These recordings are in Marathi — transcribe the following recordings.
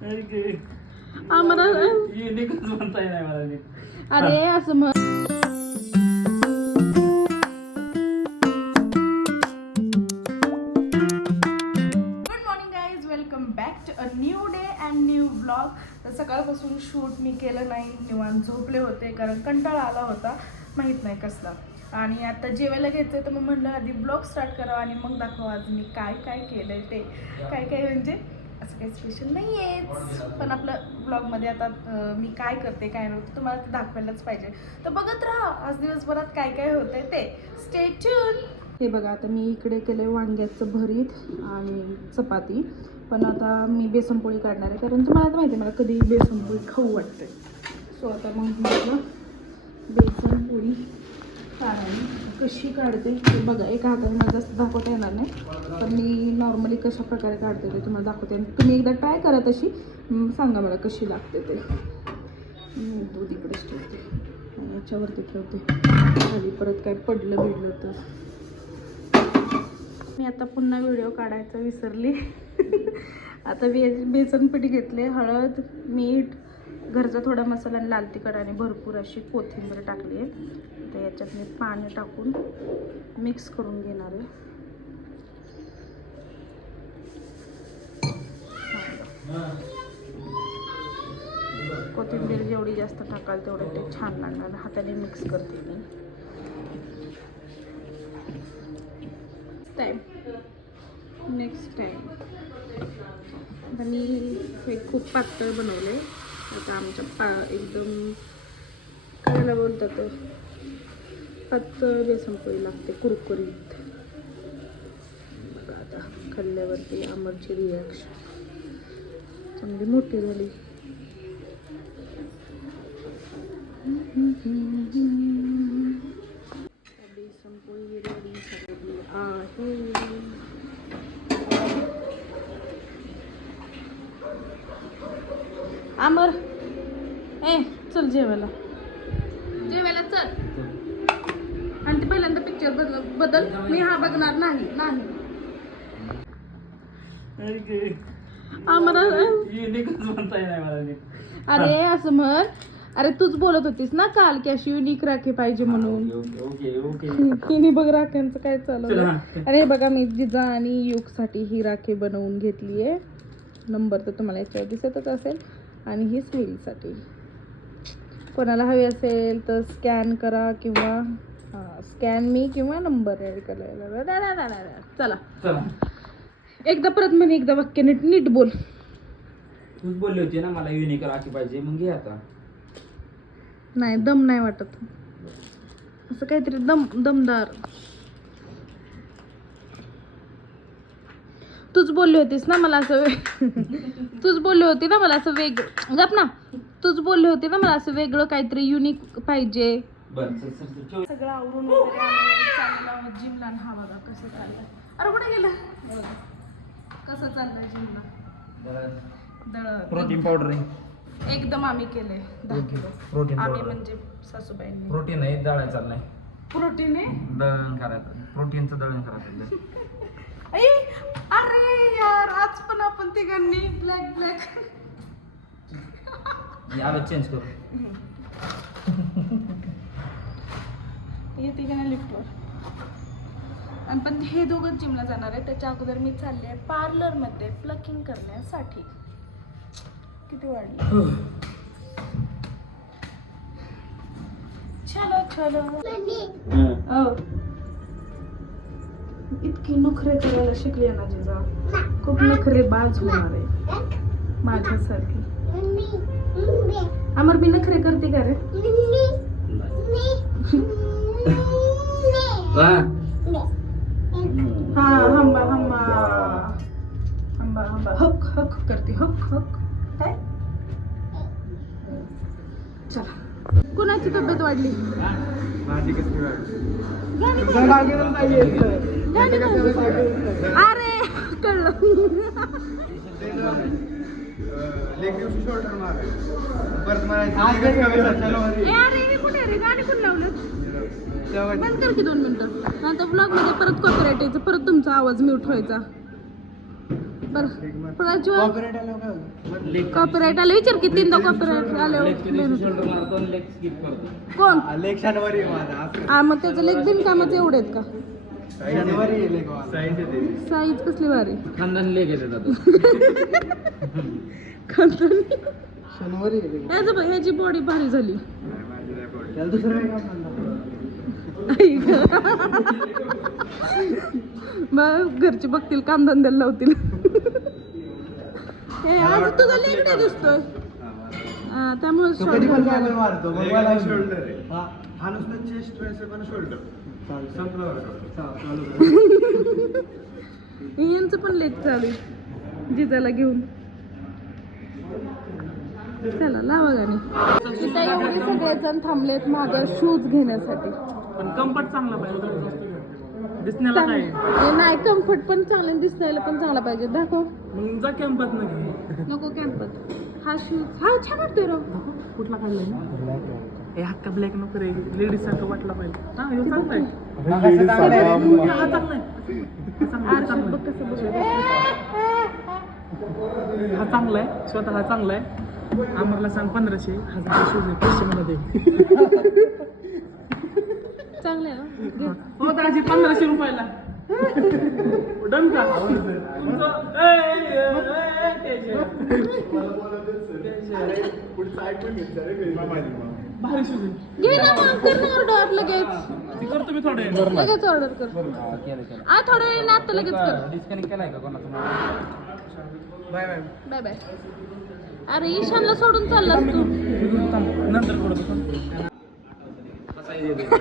आम्हाला युनिकच म्हणता येणार मला नीट. अरे असं म्हण good morning guys welcome back to a new day and new blog तर सकाळपासून शूट मी केलं नाही निवांत झोपले होते कारण कंटाळा आला होता माहीत नाही कसला. आणि आता जेवायला घ्यायचं तर मग म्हणलं आधी ब्लॉग स्टार्ट करावा आणि मग दाखवा आज मी काय काय केलंय ते. काय काय म्हणजे? असं काही स्पेशल नाही आहेच पण आपलं ब्लॉगमध्ये आता मी काय करते काय नव्हतं तुम्हाला ते दाखवायलाच पाहिजे. तर बघत राहा आज दिवसभरात काय काय होतंय ते. स्टे हे बघा आता मी इकडे केले वांग्याचं भरीत आणि चपाती. पण आता मी बेसनपोळी काढणार आहे कारण तुम्हाला तर माहिती आहे मला कधी बेसनपोळी खाऊ वाटते सो आता मग म्हटलं बेसनपोळी कारण कशी काढते ते बघा एका हाताने मला जास्त दाखवता येणार नाही पण मी नॉर्मली कशा प्रकारे काढते ते तुम्हाला दाखवते. आणि तुम्ही एकदा ट्राय करा तशी सांगा मला कशी लागते ते. मी दूध इकडेच ठेवते. याच्यावरती ठेवते. खाली परत काय पडलं बिडलं तर. मी आता पुन्हा व्हिडिओ काढायचा विसरली. आता बे बेसन घेतले हळद मीठ घरचा थोडा मसाला आणि लाल तिखट आणि भरपूर अशी कोथिंबीर टाकली आहे. तर याच्यात मी पाणी टाकून मिक्स करून घेणार आहे. कोथिंबीर जेवढी जास्त टाकाल तेवढं ते छान लागणार. हाताने मिक्स करते मी. टाईम नेक्स्ट टाईम आणि हे खूप पातळ बनवले आता आमच्या पा एकदम खायला बोलतात ते? पातळ बेसनपोळी लागते कुरकुरीत. बघा आता खाल्ल्यावरती अमरची रिॲक्शन चांगली मोठी झाली बेसनपोळी रेडी झालेली आहे आमर ए चल जेवायला. जेवायला चल. आणि ते पहिल्यांदा पिक्चर बदल बदल. मी हा बघणार नाही नाही. आम्हाला. अरे असं म्हण. अरे तूच बोलत होतीस ना काल की अशी युनिक राखी पाहिजे म्हणून. ओके ओके ओके तिने बघ राख्यांचं काय चालू. अरे बघा मी जिजा आणि युगसाठी ही राखी बनवून घेतली आहे नंबर तर तुम्हाला याच्यावर दिसतच असेल. आणि ही स्नेलसाठी कोणाला हवी असेल तर स्कॅन करा किंवा स्कॅन मी किंवा नंबर ॲड करायला. चला. चला. एकदा परत म्हणे एकदा वाक्य नीट नीट बोल. तूच बोलली होती ना मला युनिक राखी पाहिजे. मग घे आता. नाही दम नाही वाटत. असं काहीतरी दम दमदार. तूच बोलली होतीस ना मला असं तूच बोलली होती ना मला असं वेगळं गप ना. तूच बोलली होती ना मला असं वेगळं काहीतरी युनिक पाहिजे. सगळं आवरून वगैरे आम्ही चाललो जिमला आणि हा बघा कसं चाललंय. अरे कुठे गेलं. कसं चाललंय जिमला प्रोटीन पावडर आहे. एकदम आम्ही केले दहा किलो प्रोटीन आम्ही म्हणजे सासूबाईंनी. प्रोटीन आहे दळायचं नाही प्रोटीन आहे? दळण करायचं प्रोटीनचं दळण करायचं ऐ, अरे यार आज पण आपण तिघांनी ब्लॅक ब्लॅक मी आलो चेंज करू. हे तिघांना लिफ्टवर आणि पण हे दोघं जिमला जाणार आहे त्याच्या अगोदर मी चालले आहे पार्लरमध्ये प्लकिंग करण्यासाठी. किती वाढली? चलो चलो. हो. इतकी नखरे करायला शिकली आहे ना जिजा. खूप नखरे बाज होणार आहे माझ्यासारखी. अमर मी नखरे करते का रे? हा. हंबा हंबा हंबा हंबा हक हक करते हक हक. काय? चला. कुणाची तब्येत वाढली? माझी अरे कळलं. ए अरे हे कुठे रे? गाणी कोण लावलं बंद कर की दोन मिनिटं. नंतर ब्लॉगमध्ये परत कॉपीराईट यायचं परत तुमचा आवाज म्यूट व्हायचा. बरं. प्रज्वल कॉपीराईट आले विचार की तीनदा कॉपीराईट आले कोण? लेख शनिवारी मग त्याचं लेग बिन कामाचे एवढे आहेत का? साईज कसली भारी? खानदान येते जातो खानदानी. शनिवारी. ह्याचं बॉडी भारी झाली. काम. मग घरचे बघतील कामधंद्याला लावतील. हे आज तुझा लेग नाही दिसतोय. त्यामुळे मारतो हा नुसतं चेस्ट शोल्डर यांचं पण लेग चालू आहे. जिजाला घेऊन. चला लावा गाणी. इथं एवढे सगळेजण थांबलेत माझा शूज घेण्यासाठी. पण कम्फर्ट चांगला पाहिजे दिसण्याला काय हे नाही कम्फर्ट पण चांगले दिसायला पण चांगला पाहिजे. दाखव. जा कॅम्पात नाही नको कॅम्पत हा शूज हा छान वाटतोय राव कुठला काढलाय? हे हक्का ब्लॅक नको रे. लेडीज सारखं वाटला पाहिजे. हा ह्यो चांगला आहे. हा चांगला आहे. हा चांगला आहे. हा चांगला स्वतः हा चांगला आहे. आम्हाला सांग पंधराशे. हजार शूज आहे पैसे मला दे. चांगलं आहे. हो. दाजी पंधराशे रुपयाला. डन का? ए, ए, तेज. भारी घे ना मग कर ना ऑर्डर लगेच. ती करतो मी थोडे लगेच ऑर्डर कर. केलं केलं. आ थोड्या आता लगेच कर. डिस्कनेक्ट केलाय का कोणाचा बाय बाय. Bye bye. अरे ईशानला सोडून चाललास तू. नंतर करतो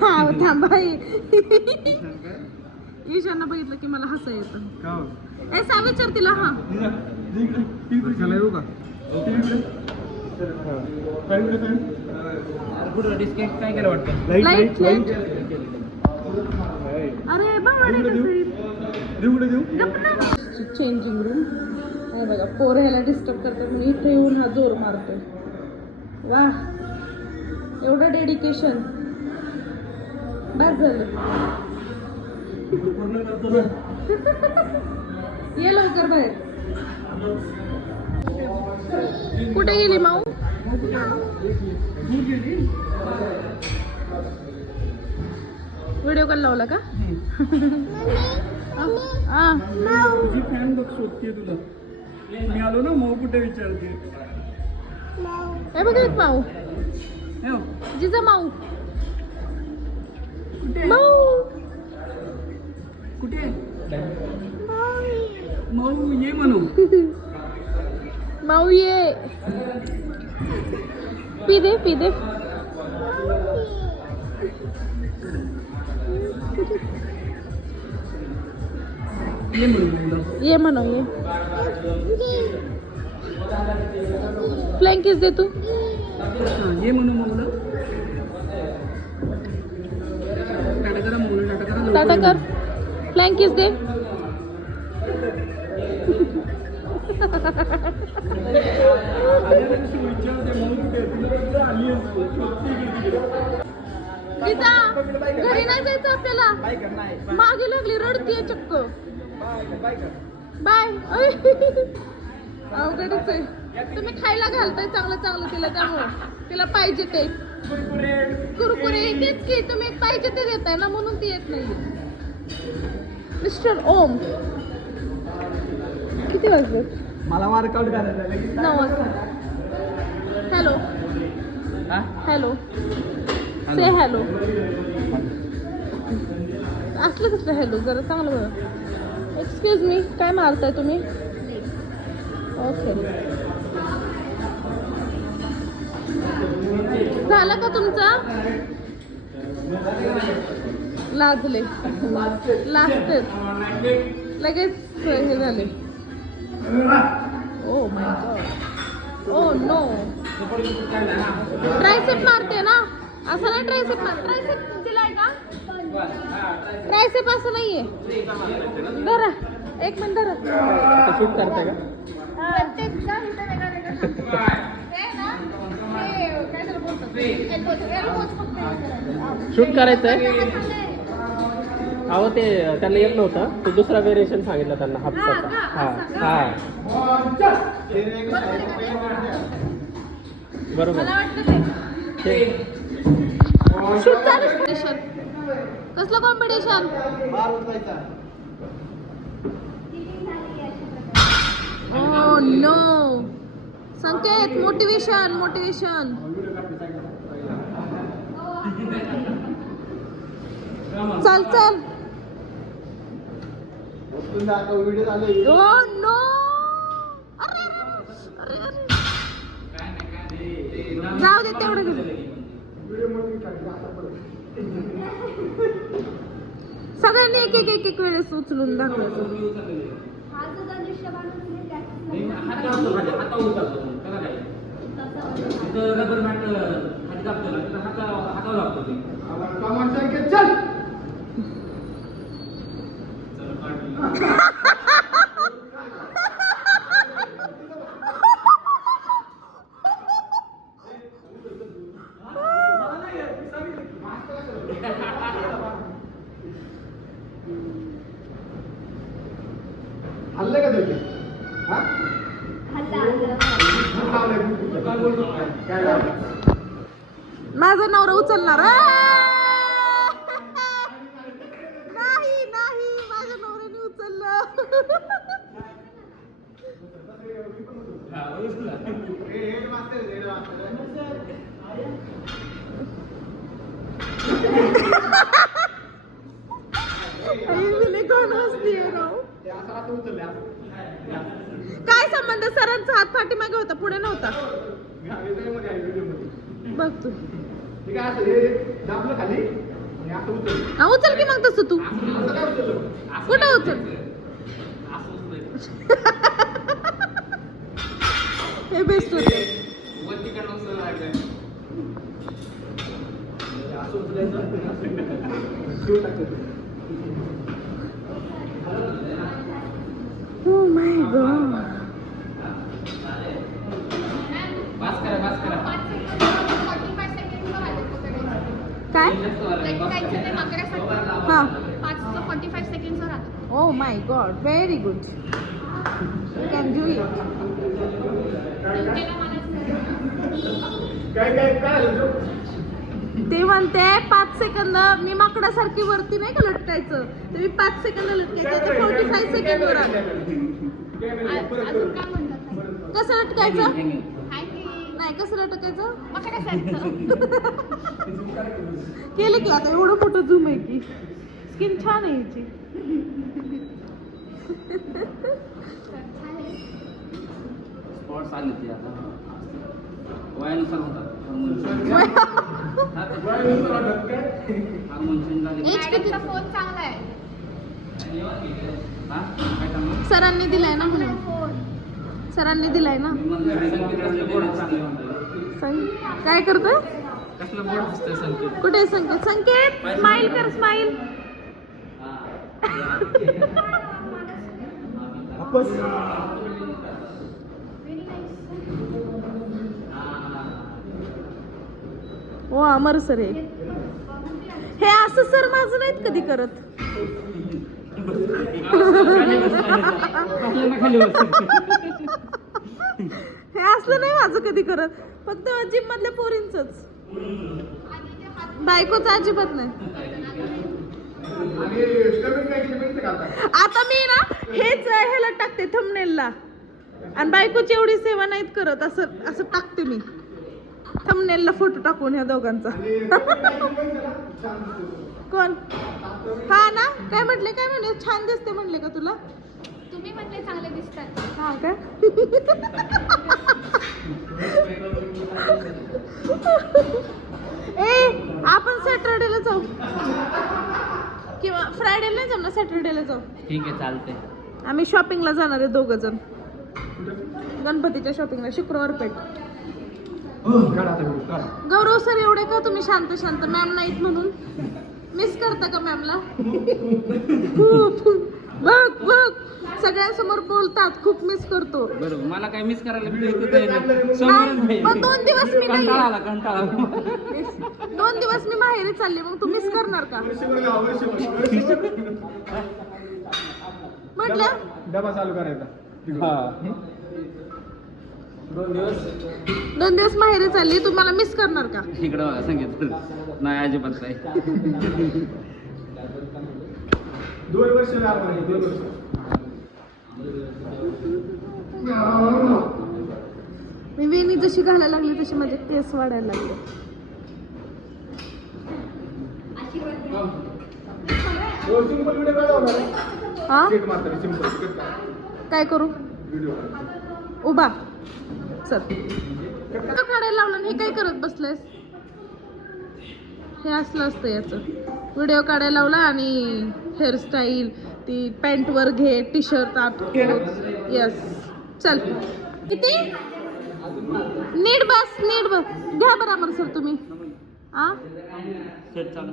हा थांब बाई. ईशानला बघितलं की मला हसा येतं. का? हो? ए सा विचार तिला हा. चला येऊ का? कुठं डिस्कनेक्ट काय केलं वाटतं? लाइट लाइट अरे चेंजिंग रूम हे बघा पोर ह्याला डिस्टर्ब करतात म्हणून इथे येऊन हा जोर मारतो वा एवढं डेडिकेशन बस झालं. ये लवकर बाहेर. कुठे गेली माऊ? व्हिडिओ कॉल लावला का? तुझी फॅन बघ शोधते तुला. मी आलो ना मग कुठे विचारते? हे बघा एक माऊ. हे जिजा माऊ. कुठे? माऊ. कुठे? मऊ ये म्हणू माऊ ये. पी दे पी दे। ये म्हणू ये। म्हणू ये फ्लँकीस दे तू। हा, ये म्हणू मऊला टाटा करा मऊला टाटा करा। टाटा कर फ्लँकीस दे। गीता घरी नाही जायचं आपल्याला? मागे लागली रडतीये चक्क. बाय. अवघडच आहे. तुम्ही खायला घालताय चांगलं चांगलं तिला त्यामुळं. तिला पाहिजे ते. कुरकुरे तेच की तुम्ही पाहिजे ते देताय ना म्हणून ती येत नाही मिस्टर ओम. किती वाजले? मला वर्कआउट करायचं आहे. नऊ वाजता हॅलो. हॅलो. से हॅलो असलं कसलं हॅलो जरा चांगलं बघा एक्सक्यूज मी काय मारताय तुम्ही? ओके झालं का तुमचा? लाजले. लाजतेच लगेच हे झाले. Oh my god oh no tricep मारते ना? असं नाही ट्रायसेप मार ट्रायसेप दिलाय का? ट्रायसेप असं नाहीये. धरा. एक मिनिट धरा. शूट करताय का? इथं वेगळा वेगळा. हे ना, हे काय त्याला हे करायचं. शूट करायचंय? अहो ते त्यांना येत नव्हतं. ते दुसरा व्हेरिएशन सांगितलं त्यांना हा हापसाचा. का? हा? हा. बरोबर. कसलं competition oh no Sanket motivation motivation चल चल. Oh no! अरे अरे अरे जाऊ दे तेवढं सगळ्यांनी एक एक एक एक वेळेस उचलून दाखवायचं कमान संकेत चल! हल्ले का लावलंय? माझा नवरा उचलणार काय संबंध? सरांचा हात पाठीमागे होता पुढे नव्हता. बघ तू. असं उचल की मग तसं तू. कुठं उचल? हे बेस्ट होते. असं उचलायचं शिव टाकायचं. ओ माय गॉड काय हा फॉर्टी फाईव्ह सेकंड्सवर कॅन डू इट काय काय काय आलं जो? ते म्हणते पाच सेकंद मी माकडासारखी वरती नाही का लटकायचं? तर मी पाच सेकंद लटकायचं फोर्टी फाईव्ह सेकंड वर कसं लटकायचं? नाही कसं लटकायचं? केलं की आता एवढं मोठं झूम आहे की. स्किन छान आहे याची. स्पॉट्स आले ते आता. वयानुसार होतात. हार्मोन्स झाले एज किती मॅडमचा फोन चांगला आहे. हा? काय सांगू सरांनी दिलाय ना म्हणून. फोन. सरांनी दिलाय ना. काय करतोय? कसलं बोर्ड दिसतंय संकेत? कुठे आहे संकेत? संकेत! स्माइल कर स्माइल वापस. हो अमर सर हे. हे असं सर माझं नाहीत कधी करत. हे असलं नाही माझं कधी करत. फक्त जिम मधल्या पोरींच बायकोच अजिबात नाही आणि पेमेंट काय केलं माहिती का आता? मी ना हेच ह्याला टाकते थंबनेलला आणि बायकोची एवढी सेवा नाहीत करत असं असं टाकते मी. थंबनेलला फोटो टाकून ह्या दोघांचा. कोण? हा ना? काय म्हटले काय म्हणले छान दिसते म्हणले का तुला? तुम्ही म्हटले चांगले दिसतात. हा काय ए आपण सॅटरडेला जाऊ. किंवा फ्रायडेला नाही जाऊ ना सॅटरडेला जाऊ? ठीक आहे चालतंय. आम्ही शॉपिंगला जाणार आहे दोघ जण गणपतीच्या शॉपिंगला शुक्रवार पेठ. हो. गौरव सर एवढे का तुम्ही शांत शांत? मॅम नाहीत म्हणून. मिस करता का मॅमला खूप. बघ बघ. सगळ्यांसमोर बोलतात खूप मिस करतो. बरोबर मला काय मिस करायला भेटत नाही समोरच नाही, नाही. मग दोन दिवस मी नाही. कंटाळा आला कंटाळा आला. दोन दिवस मी माहेरी चालले मग तू मिस करणार का? म्हटलं? डबा चालू करायचा. दोन दिवस? दोन दिवस माहेरी चालली तू मला मिस करणार का? इकडं बघा सांगितलं नाही अजिबात नाही. दोन वर्ष लागणार दोन वर्ष. मी वेणी जशी घालायला लागली तशी माझे केस वाढायला लागले. सिंपल व्हिडिओ हा? सेट सिंपल काढा काय करू? व्हिडिओ उभा. चल. काढायला लावलं आणि हे काय करत बसलेस हे असलं असतं याचं. व्हिडिओ काढायला लावला आणि हेअरस्टाईल ती पॅन्ट वर घे टी शर्ट आत. यस चल. किती? नीट बस नीट बस. घ्या बराबर सर तुम्ही. आ सेट चालू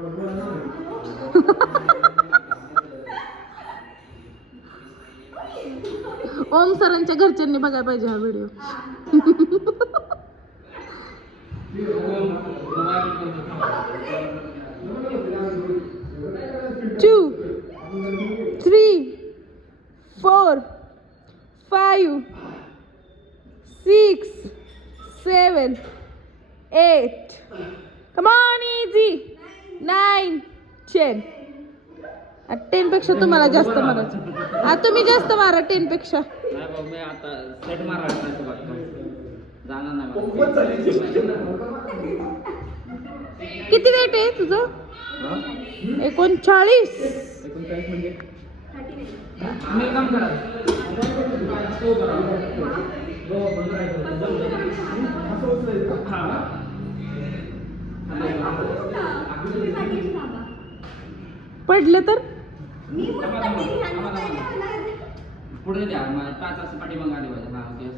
ओम सरांच्या घरच्यांनी बघायला पाहिजे हा video. Two three four five six seven eight come on easy nine ten. Ten पेक्षा तुम्हाला जास्त मारायचं आ, तुम्ही जास्त मारा टेन पेक्षा नाही बाबा मी आता सेट मारायला नाही बघतो जाणार नाही मला. किती वेट आहे तुझं? एकोणचाळीस. एकोणचाळीस म्हणजे आम्ही एक काम करा पडले तर? पुढे द्या पाच असं पाठीमागे आले पाहिजे. हा ओके.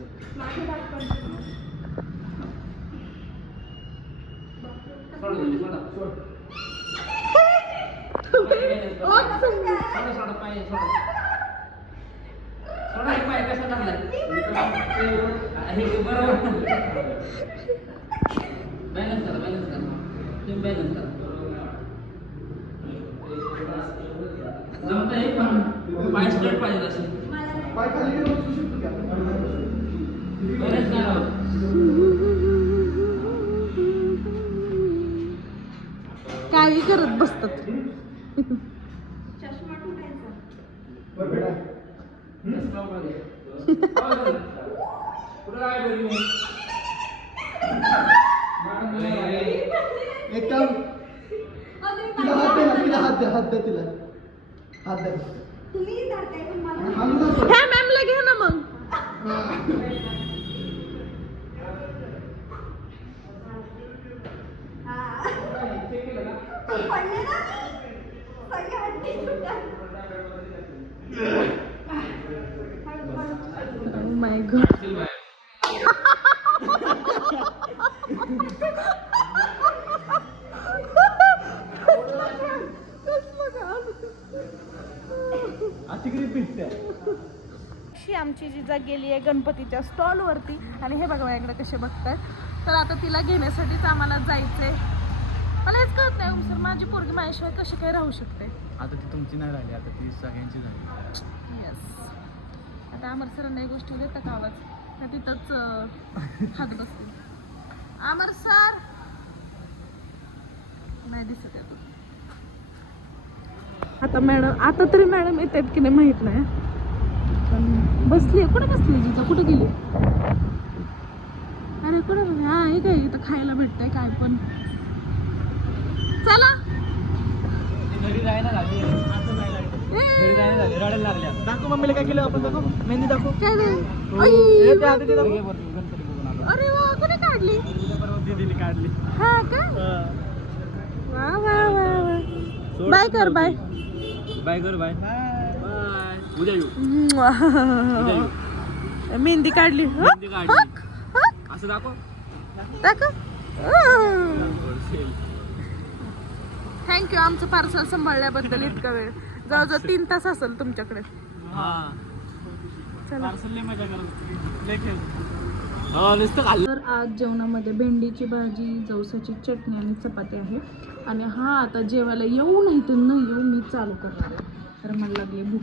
बरोबर. Balance करा, balance करा. जमतंय पण पाय पाहिजे असे पाय खाली घेऊन बसू शकतो की आपण? बरेच नाही लावत. काही करत बसतात बरं बेटा पुढं काय बरी मग? एक काम तिला हात दे ना तिला हात द्या हात द्या तिला हात द्या हात द्या. ह्या मॅमला घ्या ना मग माय गॉड अशी किती पिटते अशी आमची जिजा गेली आहे गणपतीच्या स्टॉलवरती. आणि हे बघा माझ्याकडे कसे बघताय तर आता तिला घेण्यासाठीच आम्हाला जायचंय. मला हेच कळत नाही सर माझी पोरगी माझ्याशिवाय कशी काय राहू शकते? आता ती तुमची नाही राहिली आता ती सगळ्यांची झाली. येस आता अमर सरांना एक गोष्टी देता का आवाज? त्या तिथंच हात बसतील अमर सर! नाही दिसत आहे. आता मॅडम आता तरी मॅडम येतात की नाही माहीत नाही. बसली कुठे बसली जिथं? कुठे गेली? अरे कुठे बसली? हा हे काय इथं खायला भेटतंय काय पण. चला. दाखव मम्मीला काय केलं आपण दाखव. मेहंदी दाखव. काय? हे. ते आधी ते दाखव. अरे वा कुठे काढली? दीदीने काढली. हा का? वा वा वा वा. बाय कर बाय. बाय कर बाय. उद्या येऊ. मेहंदी काढली. मेहंदी काढली. असं दाखव. थँक्यू आमचं पार्सल सांभाळल्याबद्दल इतका वेळ. जवळजवळ तीन तास असेल तुमच्याकडे. हा. चला. मजा करत हो नुसतं खाल्लं. तर आज जेवणामध्ये भेंडीची भाजी जवसाची चटणी आणि चपाती आहे. आणि हा आता जेवायला येऊ नाही तर न येऊ मी चालू करणार आहे. तर मला लागली भूक.